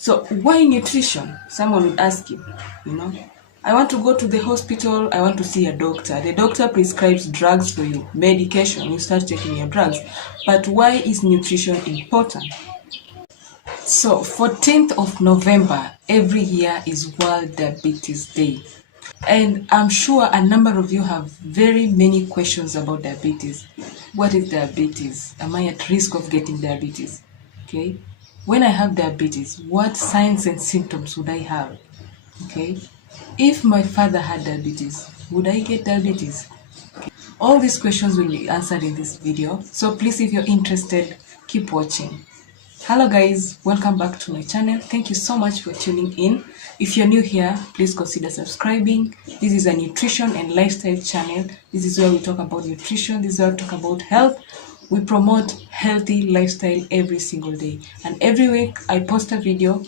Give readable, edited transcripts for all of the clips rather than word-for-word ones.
So why nutrition? Someone would ask you, I want to go to the hospital, I want to see a doctor. The doctor prescribes drugs for you, medication, you start taking your drugs. But why is nutrition important? So 14th of November every year is World Diabetes Day. And I'm sure a number of you have very many questions about diabetes. What is diabetes? Am I at risk of getting diabetes? Okay. When I have diabetes, what signs and symptoms would I have? Okay. If my father had diabetes, would I get diabetes? Okay. All these questions will be answered in this video. So please, if you're interested, keep watching. Hello guys, welcome back to my channel. Thank you so much for tuning in. If you're new here, please consider subscribing. This is a nutrition and lifestyle channel. This is where we talk about nutrition. This is where we talk about health. We promote healthy lifestyle every single day. And every week I post a video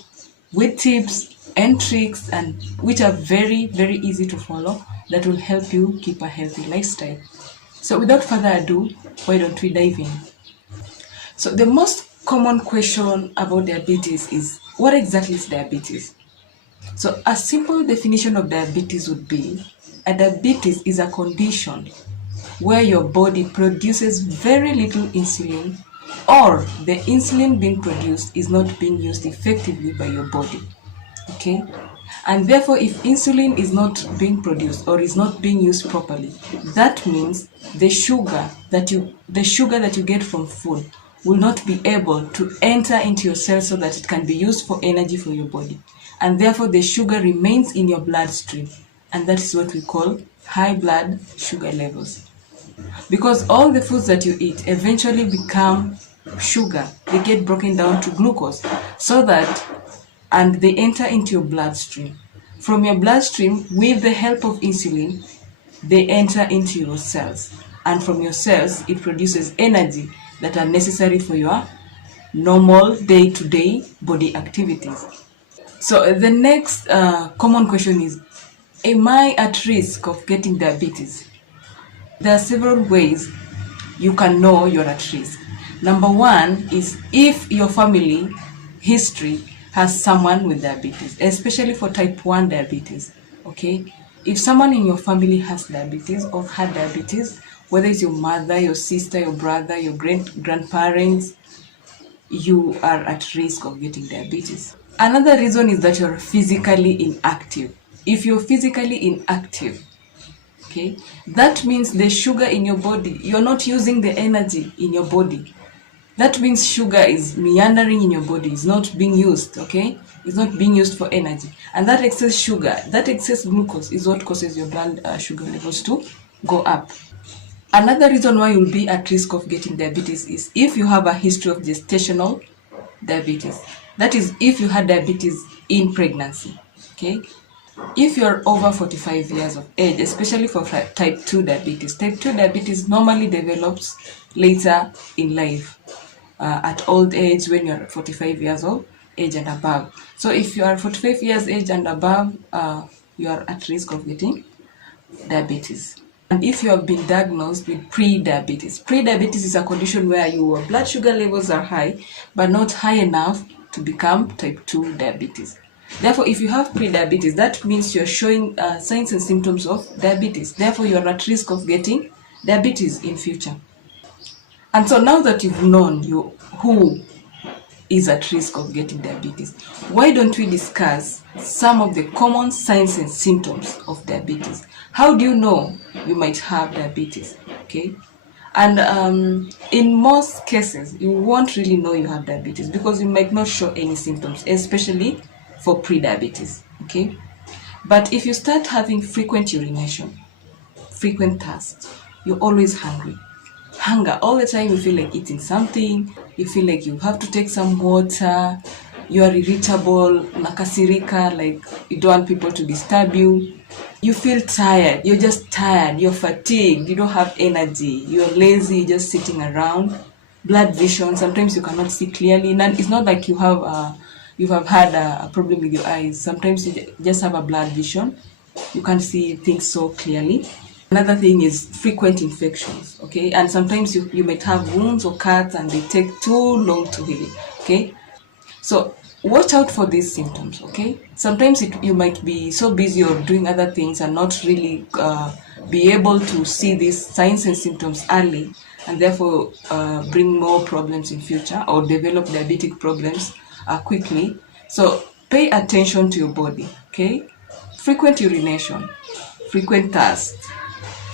with tips and tricks, and which are very, very easy to follow, that will help you keep a healthy lifestyle. So without further ado, why don't we dive in? So the most common question about diabetes is, what exactly is diabetes? So a simple definition of diabetes would be, a diabetes is a condition where your body produces very little insulin, or the insulin being produced is not being used effectively by your body. Okay? And therefore, if insulin is not being produced or is not being used properly, that means the sugar that you get from food will not be able to enter into your cells so that it can be used for energy for your body. And therefore, the sugar remains in your bloodstream. And that is what we call high blood sugar levels. Because all the foods that you eat eventually become sugar. They get broken down to glucose and they enter into your bloodstream. From your bloodstream, with the help of insulin, they enter into your cells. And from your cells, it produces energy that are necessary for your normal day-to-day body activities. So the next common question is, am I at risk of getting diabetes? There are several ways you can know you're at risk. Number one is if your family history has someone with diabetes, especially for type 1 diabetes. Okay? If someone in your family has diabetes or had diabetes, whether it's your mother, your sister, your brother, your grandparents, you are at risk of getting diabetes. Another reason is that you're physically inactive. If you're physically inactive, okay, that means the sugar in your body, you're not using the energy in your body. That means sugar is meandering in your body, it's not being used, okay? It's not being used for energy. And that excess sugar, that excess glucose is what causes your blood sugar levels to go up. Another reason why you'll be at risk of getting diabetes is if you have a history of gestational diabetes. That is, if you had diabetes in pregnancy, okay? If you're over 45 years of age, especially for type 2 diabetes, type 2 diabetes normally develops later in life, at old age, when you're 45 years of age and above. So if you are 45 years age and above, you are at risk of getting diabetes. And if you have been diagnosed with pre-diabetes is a condition where your blood sugar levels are high, but not high enough to become type 2 diabetes. Therefore, if you have pre-diabetes, that means you're showing signs and symptoms of diabetes. Therefore, you are at risk of getting diabetes in future. And so now that you've known who is at risk of getting diabetes, why don't we discuss some of the common signs and symptoms of diabetes? How do you know you might have diabetes? Okay, and in most cases, you won't really know you have diabetes because you might not show any symptoms, especially for pre-diabetes. Okay, but if you start having frequent urination, frequent thirst, you're always hungry. Hunger all the time, you feel like eating something, you feel like you have to take some water, you are irritable, nakasirika, like you don't want people to disturb you, you feel tired, you're just tired, you're fatigued, you don't have energy, you're lazy, you're just sitting around. Blood vision, sometimes you cannot see clearly. And it's not like you have had a problem with your eyes. Sometimes you just have a blood vision, you can't see things so clearly. Another thing is frequent infections, okay? And sometimes you might have wounds or cuts and they take too long to heal, okay? So watch out for these symptoms, okay? Sometimes you might be so busy or doing other things and not really be able to see these signs and symptoms early, and therefore bring more problems in future or develop diabetic problems quickly. So pay attention to your body, okay? Frequent urination, frequent thirst,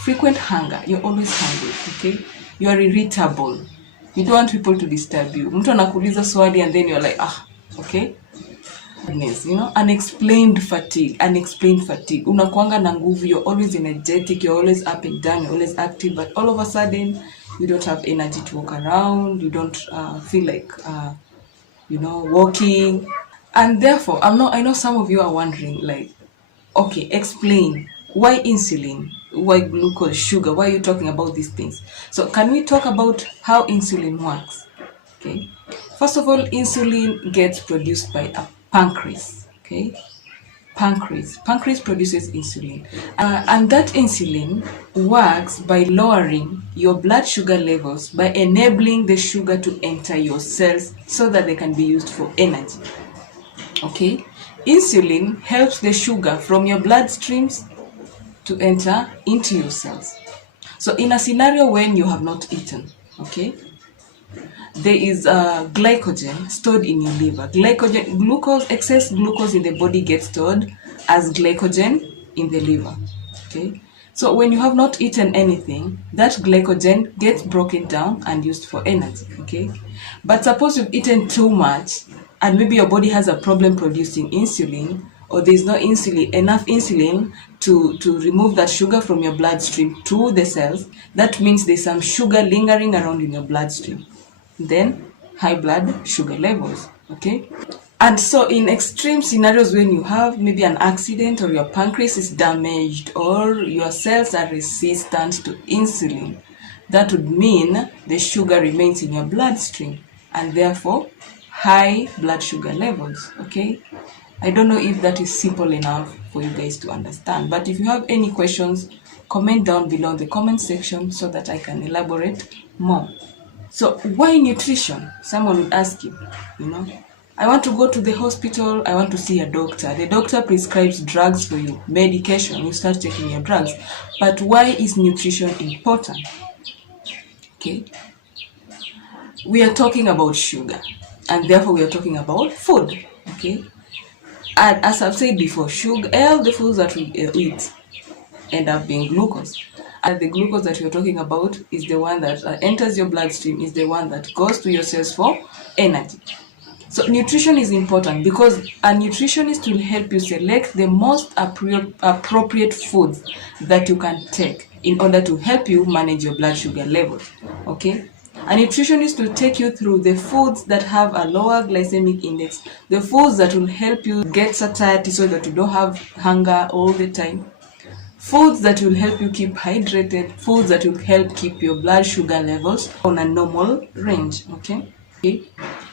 frequent hunger. You're always hungry, okay? You are irritable. You don't want people to disturb you. Mtu anakuuliza swali and then you're like, okay? Unexplained fatigue. Unakuanga na nguvu, you're always energetic, you're always up and down, you're always active, but all of a sudden, you don't have energy to walk around, you don't feel like, walking. And therefore, I know some of you are wondering, like, okay, explain why insulin, why glucose, sugar, why are you talking about these things? So can we talk about how insulin works? Okay. First of all, insulin gets produced by a pancreas. Okay. Pancreas produces insulin. And that insulin works by lowering your blood sugar levels, by enabling the sugar to enter your cells so that they can be used for energy. Okay. Insulin helps the sugar from your bloodstreams to enter into your cells. So in a scenario when you have not eaten, okay, there is glycogen stored in your liver. Excess glucose in the body gets stored as glycogen in the liver. Okay. So when you have not eaten anything, that glycogen gets broken down and used for energy. Okay. But suppose you've eaten too much and maybe your body has a problem producing insulin, or there's no enough insulin to remove that sugar from your bloodstream to the cells. That means there's some sugar lingering around in your bloodstream. Then high blood sugar levels, okay? And so in extreme scenarios when you have maybe an accident or your pancreas is damaged or your cells are resistant to insulin, that would mean the sugar remains in your bloodstream and therefore high blood sugar levels, okay? I don't know if that is simple enough for you guys to understand, but if you have any questions, comment down below in the comment section so that I can elaborate more. So why nutrition? Someone would ask you, I want to go to the hospital, I want to see a doctor. The doctor prescribes drugs for you, medication, you start taking your drugs. But why is nutrition important? Okay. We are talking about sugar, and therefore we are talking about food, okay? And as I've said before, sugar, all the foods that we eat end up being glucose. And the glucose that we're talking about is the one that enters your bloodstream, is the one that goes to your cells for energy. So nutrition is important because a nutritionist will help you select the most appropriate foods that you can take in order to help you manage your blood sugar levels, okay? A nutritionist will take you through the foods that have a lower glycemic index, the foods that will help you get satiety so that you don't have hunger all the time, foods that will help you keep hydrated, foods that will help keep your blood sugar levels on a normal range, okay?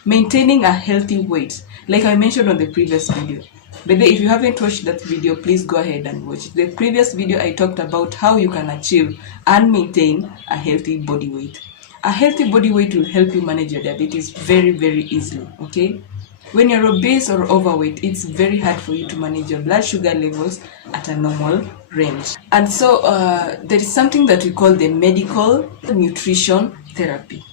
Maintaining a healthy weight, like I mentioned on the previous video. But if you haven't watched that video, please go ahead and watch it. The previous video I talked about how you can achieve and maintain a healthy body weight. A healthy body weight will help you manage your diabetes very, very easily, okay? When you're obese or overweight, it's very hard for you to manage your blood sugar levels at a normal range. And so there is something that we call the medical nutrition therapy.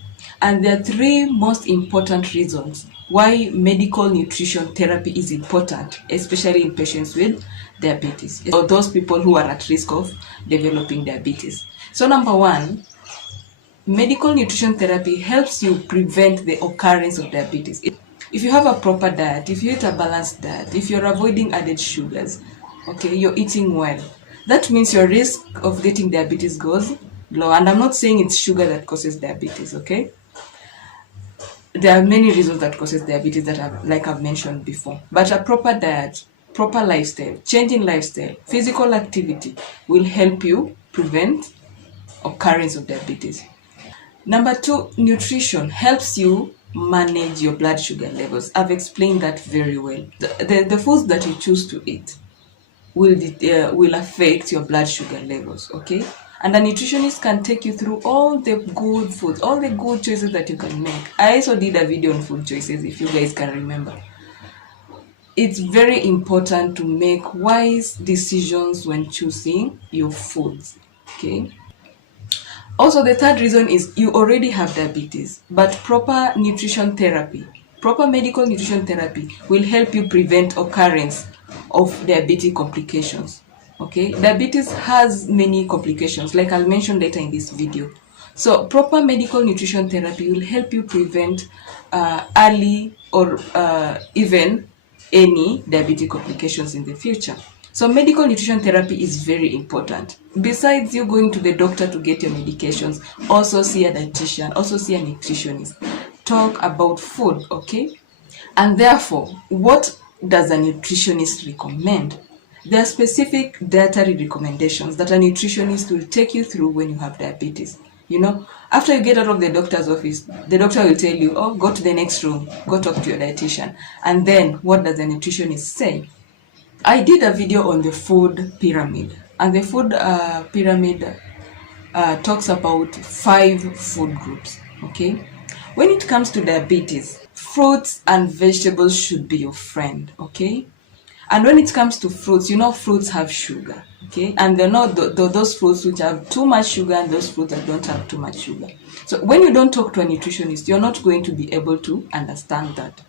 And there are three most important reasons why medical nutrition therapy is important, especially in patients with diabetes, or those people who are at risk of developing diabetes. So number one, medical nutrition therapy helps you prevent the occurrence of diabetes. If you have a proper diet, if you eat a balanced diet, if you're avoiding added sugars, okay, you're eating well, that means your risk of getting diabetes goes low. And I'm not saying it's sugar that causes diabetes, okay? There are many reasons that causes diabetes that I've mentioned before. But a proper diet, proper lifestyle, changing lifestyle, physical activity will help you prevent occurrence of diabetes. Number two, nutrition helps you manage your blood sugar levels. I've explained that very well. The foods that you choose to eat will affect your blood sugar levels, okay? And a nutritionist can take you through all the good foods, all the good choices that you can make. I also did a video on food choices, if you guys can remember. it's very important to make wise decisions when choosing your foods. Okay. Also, the third reason is you already have diabetes, but proper medical nutrition therapy will help you prevent occurrence of diabetic complications. Okay, diabetes has many complications, like I'll mention later in this video. So, proper medical nutrition therapy will help you prevent early or even any diabetic complications in the future. So medical nutrition therapy is very important. Besides you going to the doctor to get your medications, also see a dietitian, also see a nutritionist. Talk about food, okay? And therefore, what does a nutritionist recommend? There are specific dietary recommendations that a nutritionist will take you through when you have diabetes. You know, after you get out of the doctor's office, the doctor will tell you, oh, go to the next room, go talk to your dietitian. And then what does the nutritionist say? I did a video on the food pyramid, and the food pyramid talks about 5 food groups. Okay, when it comes to diabetes, fruits and vegetables should be your friend. Okay, and when it comes to fruits, you know fruits have sugar. Okay, and they're not those fruits which have too much sugar and those fruits that don't have too much sugar. So when you don't talk to a nutritionist, you're not going to be able to understand that.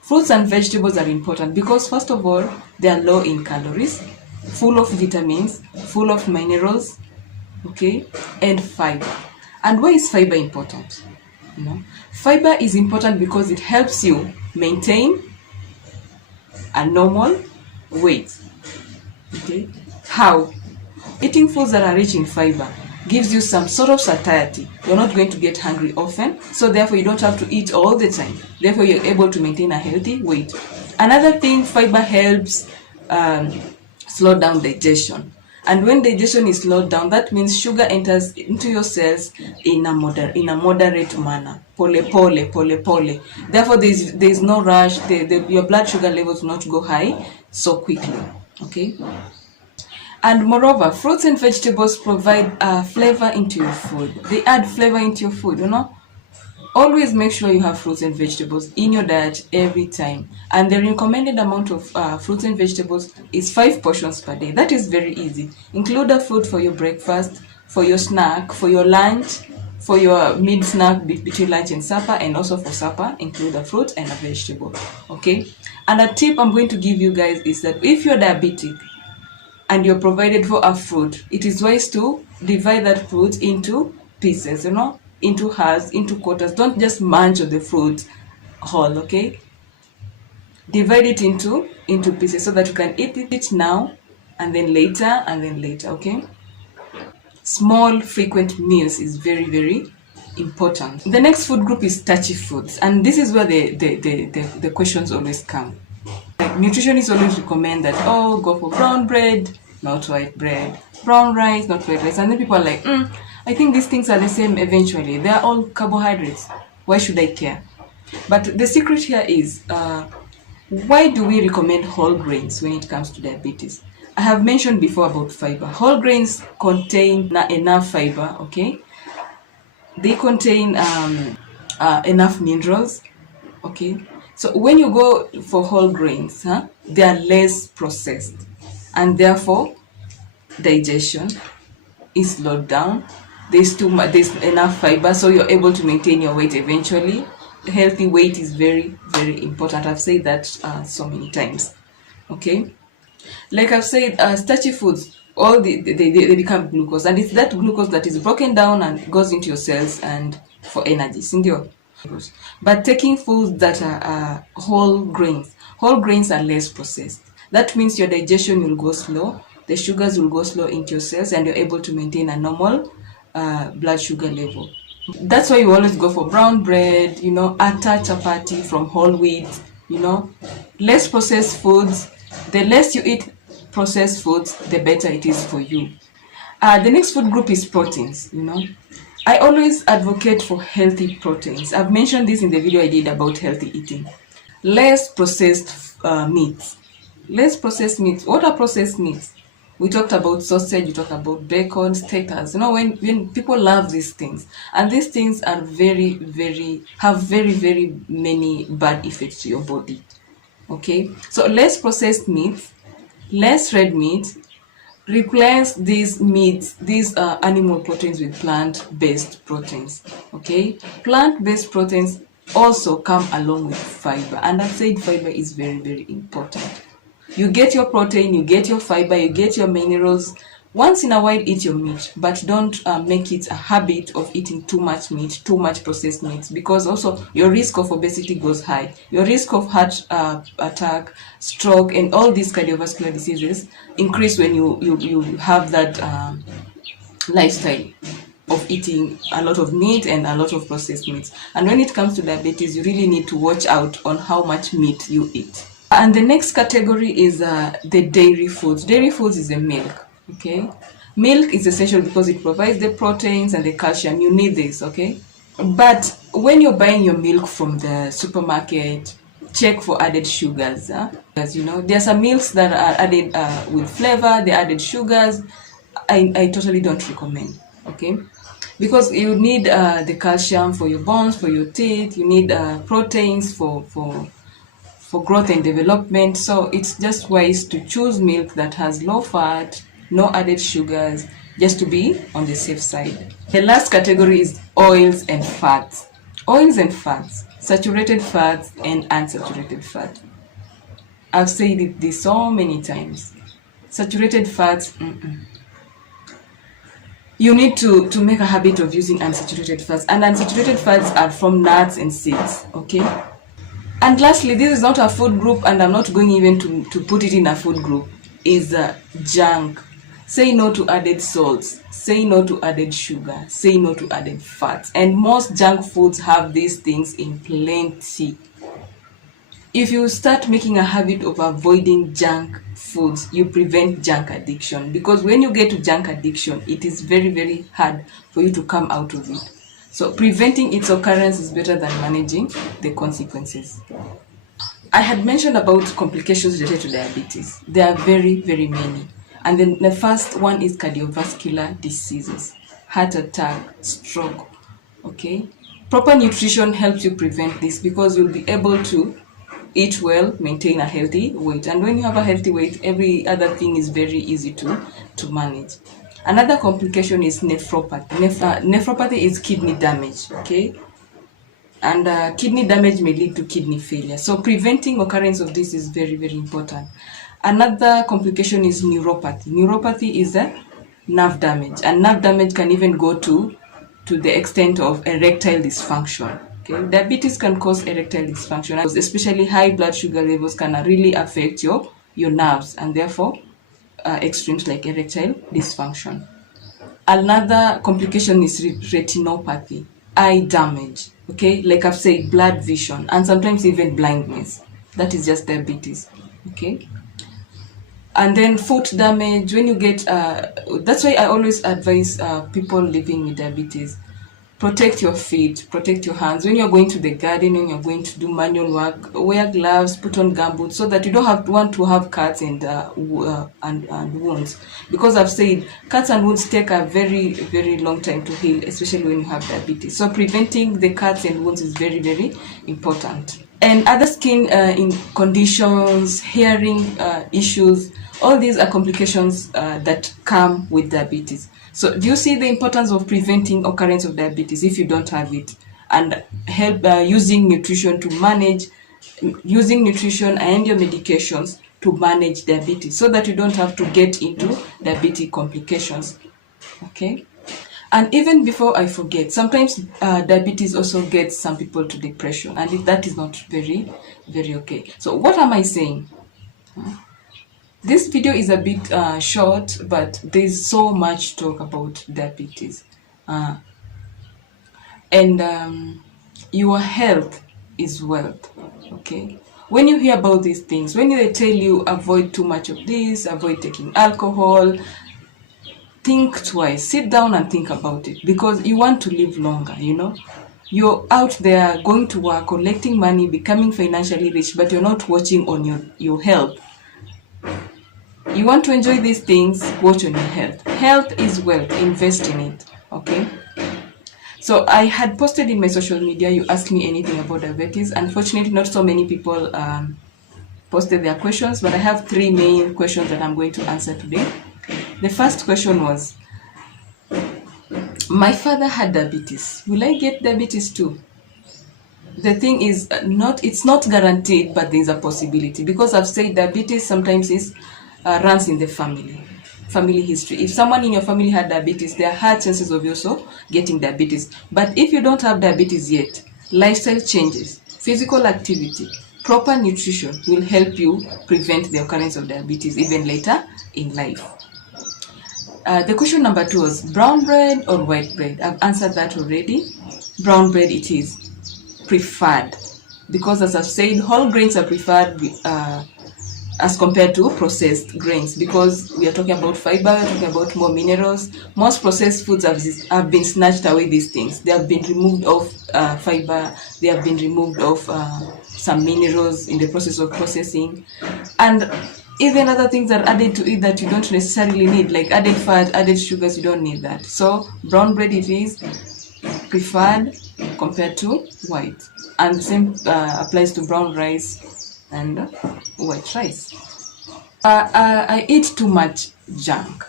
Fruits and vegetables are important because, first of all, they are low in calories, full of vitamins, full of minerals, okay, and fiber. And why is fiber important? You know, fiber is important because it helps you maintain a normal weight. Okay, how? Eating foods that are rich in fiber gives you some sort of satiety. You're not going to get hungry often, so therefore you don't have to eat all the time. Therefore you're able to maintain a healthy weight. Another thing, fiber helps slow down digestion. And when digestion is slowed down, that means sugar enters into your cells in a moderate manner. Pole pole, pole pole. Therefore there's no rush. Your blood sugar levels not go high so quickly. Okay. And moreover, fruits and vegetables provide flavor into your food. They add flavor into your food, you know. Always make sure you have fruits and vegetables in your diet every time. And the recommended amount of fruits and vegetables is 5 portions per day. That is very easy. Include a fruit for your breakfast, for your snack, for your lunch, for your mid-snack between lunch and supper, and also for supper, include a fruit and a vegetable. Okay? And a tip I'm going to give you guys is that if you're diabetic, and you're provided for a fruit, it is wise to divide that fruit into pieces, you know, into halves, into quarters. Don't just munch on the fruit whole, okay? Divide it into pieces so that you can eat it now and then later, okay? Small, frequent meals is very, very important. The next food group is starchy foods, and this is where the questions always come. Like nutritionists always recommend that, oh, go for brown bread, not white bread, brown rice, not white rice. And then people are like, I think these things are the same eventually. They are all carbohydrates. Why should I care? But the secret here is, why do we recommend whole grains when it comes to diabetes? I have mentioned before about fiber. Whole grains contain enough fiber, okay? They contain enough minerals, okay? So when you go for whole grains, they are less processed, and therefore digestion is slowed down. There's enough fiber, so you're able to maintain your weight eventually. Healthy weight is very, very important. I've said that so many times. Okay, like I've said, starchy foods, they become glucose, and it's that glucose that is broken down and goes into your cells and for energy. Sindio? But taking foods that are whole grains are less processed. That means your digestion will go slow, the sugars will go slow into your cells, and you're able to maintain a normal blood sugar level. That's why you always go for brown bread, you know, atta chapati from whole wheat, you know, less processed foods. The less you eat processed foods, the better it is for you. The next food group is proteins, you know. I always advocate for healthy proteins. I've mentioned this in the video I did about healthy eating. Less processed meats. Less processed meats. What are processed meats? We talked about sausage, we talked about bacon, steaks. You know, when people love these things, and these things are have very, very many bad effects to your body. Okay, so less processed meats, less red meat. Replace these meats, these animal proteins with plant-based proteins. Okay, plant-based proteins also come along with fiber, and I've said fiber is very, very important. You get your protein, you get your fiber, you get your minerals. Once in a while, eat your meat, but don't make it a habit of eating too much meat, too much processed meats, because also your risk of obesity goes high. Your risk of heart attack, stroke, and all these cardiovascular diseases increase when you have that lifestyle of eating a lot of meat and a lot of processed meats. And when it comes to diabetes, you really need to watch out on how much meat you eat. And the next category is the dairy foods. Dairy foods is the milk, okay? Milk is essential because it provides the proteins and the calcium. You need this, okay? But when you're buying your milk from the supermarket, check for added sugars. As you know, there are some milks that are added with flavor, they added sugars. I totally don't recommend, okay? Because you need the calcium for your bones, for your teeth. You need proteins for growth and development. So it's just wise to choose milk that has low fat, no added sugars, just to be on the safe side. The last category is oils and fats. Oils and fats, saturated fats and unsaturated fat. I've said this so many times. Saturated fats, you need to make a habit of using unsaturated fats, and unsaturated fats are from nuts and seeds, okay? And lastly, this is not a food group, and I'm not going even to put it in a food group, is junk. Say no to added salts, say no to added sugar, say no to added fats. And most junk foods have these things in plenty. If you start making a habit of avoiding junk foods, you prevent junk addiction. Because when you get to junk addiction, it is very, very hard for you to come out of it. So preventing its occurrence is better than managing the consequences. I had mentioned about complications related to diabetes. There are very, very many. And then the first one is cardiovascular diseases, heart attack, stroke, okay? Proper nutrition helps you prevent this because you'll be able to eat well, maintain a healthy weight. And when you have a healthy weight, every other thing is very easy to manage. Another complication is nephropathy. Nephropathy is kidney damage, okay? And kidney damage may lead to kidney failure. So preventing occurrence of this is very, very important. Another complication is neuropathy. Neuropathy is a nerve damage, and nerve damage can even go to the extent of erectile dysfunction. Okay? Diabetes can cause erectile dysfunction, especially high blood sugar levels can really affect your nerves, and therefore extremes like erectile dysfunction. Another complication is retinopathy, eye damage, okay? Like I've said, blood vision, and sometimes even blindness. That is just diabetes, okay? And then foot damage, when you get, that's why I always advise people living with diabetes, protect your feet, protect your hands. When you're going to the garden, when you're going to do manual work, wear gloves, put on gumboots so that you don't want to have cuts and wounds. Because I've said cuts and wounds take a very, very long time to heal, especially when you have diabetes. So preventing the cuts and wounds is very, very important. And other skin conditions, hearing issues, all these are complications that come with diabetes. So do you see the importance of preventing occurrence of diabetes if you don't have it, and help using nutrition to manage, using nutrition and your medications to manage diabetes so that you don't have to get into diabetic complications, okay? And even before I forget, sometimes diabetes also gets some people to depression, and that is not very, very okay. So what am I saying? This video is a bit short, but there's so much talk about diabetes. And your health is wealth, okay? When you hear about these things, when they tell you avoid too much of this, avoid taking alcohol, think twice, sit down and think about it, because you want to live longer, you know? You're out there going to work, collecting money, becoming financially rich, but you're not watching on your health. You want to enjoy these things, watch on your health. Health is wealth, invest in it, okay? So I had posted in my social media, you asked me anything about diabetes. Unfortunately, not so many people posted their questions, but I have 3 main questions that I'm going to answer today. The first question was, my father had diabetes. Will I get diabetes too? The thing is, it's not guaranteed, but there's a possibility, because I've said diabetes sometimes runs in the family history. If someone in your family had diabetes, there are high chances of you also getting diabetes. But if you don't have diabetes yet, lifestyle changes, physical activity, proper nutrition will help you prevent the occurrence of diabetes even later in life. The question number 2 was brown bread or white bread. I've answered that already. Brown bread it is preferred, because as I've said, whole grains are preferred as compared to processed grains, because we are talking about fiber, we are talking about more minerals. Most processed foods have been snatched away these things. They have been removed of fiber, they have been removed of some minerals in the process of processing, and even other things are added to it that you don't necessarily need, like added fat, added sugars. You don't need that. So brown bread it is preferred compared to white, and the same applies to brown rice and white rice. I eat too much junk.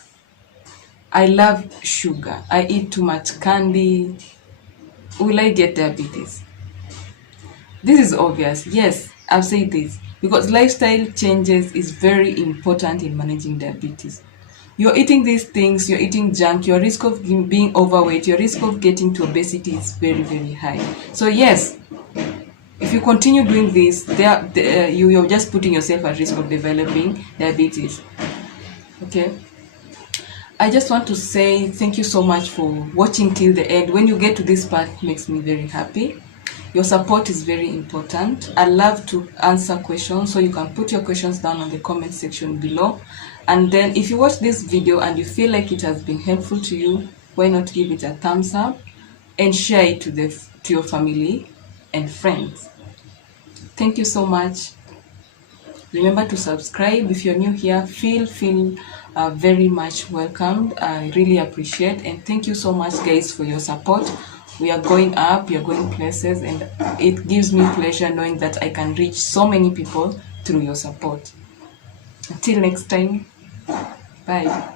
I love sugar. I eat too much candy. Will I get diabetes? This is obvious. Yes, I've said this, because lifestyle changes is very important in managing diabetes. You're eating these things, you're eating junk, your risk of being overweight, your risk of getting to obesity is very, very high. So yes, if you continue doing this, you're just putting yourself at risk of developing diabetes. Okay. I just want to say thank you so much for watching till the end. When you get to this part, it makes me very happy. Your support is very important. I love to answer questions, so you can put your questions down on the comment section below. And then if you watch this video and you feel like it has been helpful to you, why not give it a thumbs up and share it to your family and friends. Thank you so much. Remember to subscribe. If you're new here, feel very much welcomed. I really appreciate, and thank you so much guys for your support. We are going up, we are going places, and it gives me pleasure knowing that I can reach so many people through your support. Until next time, bye.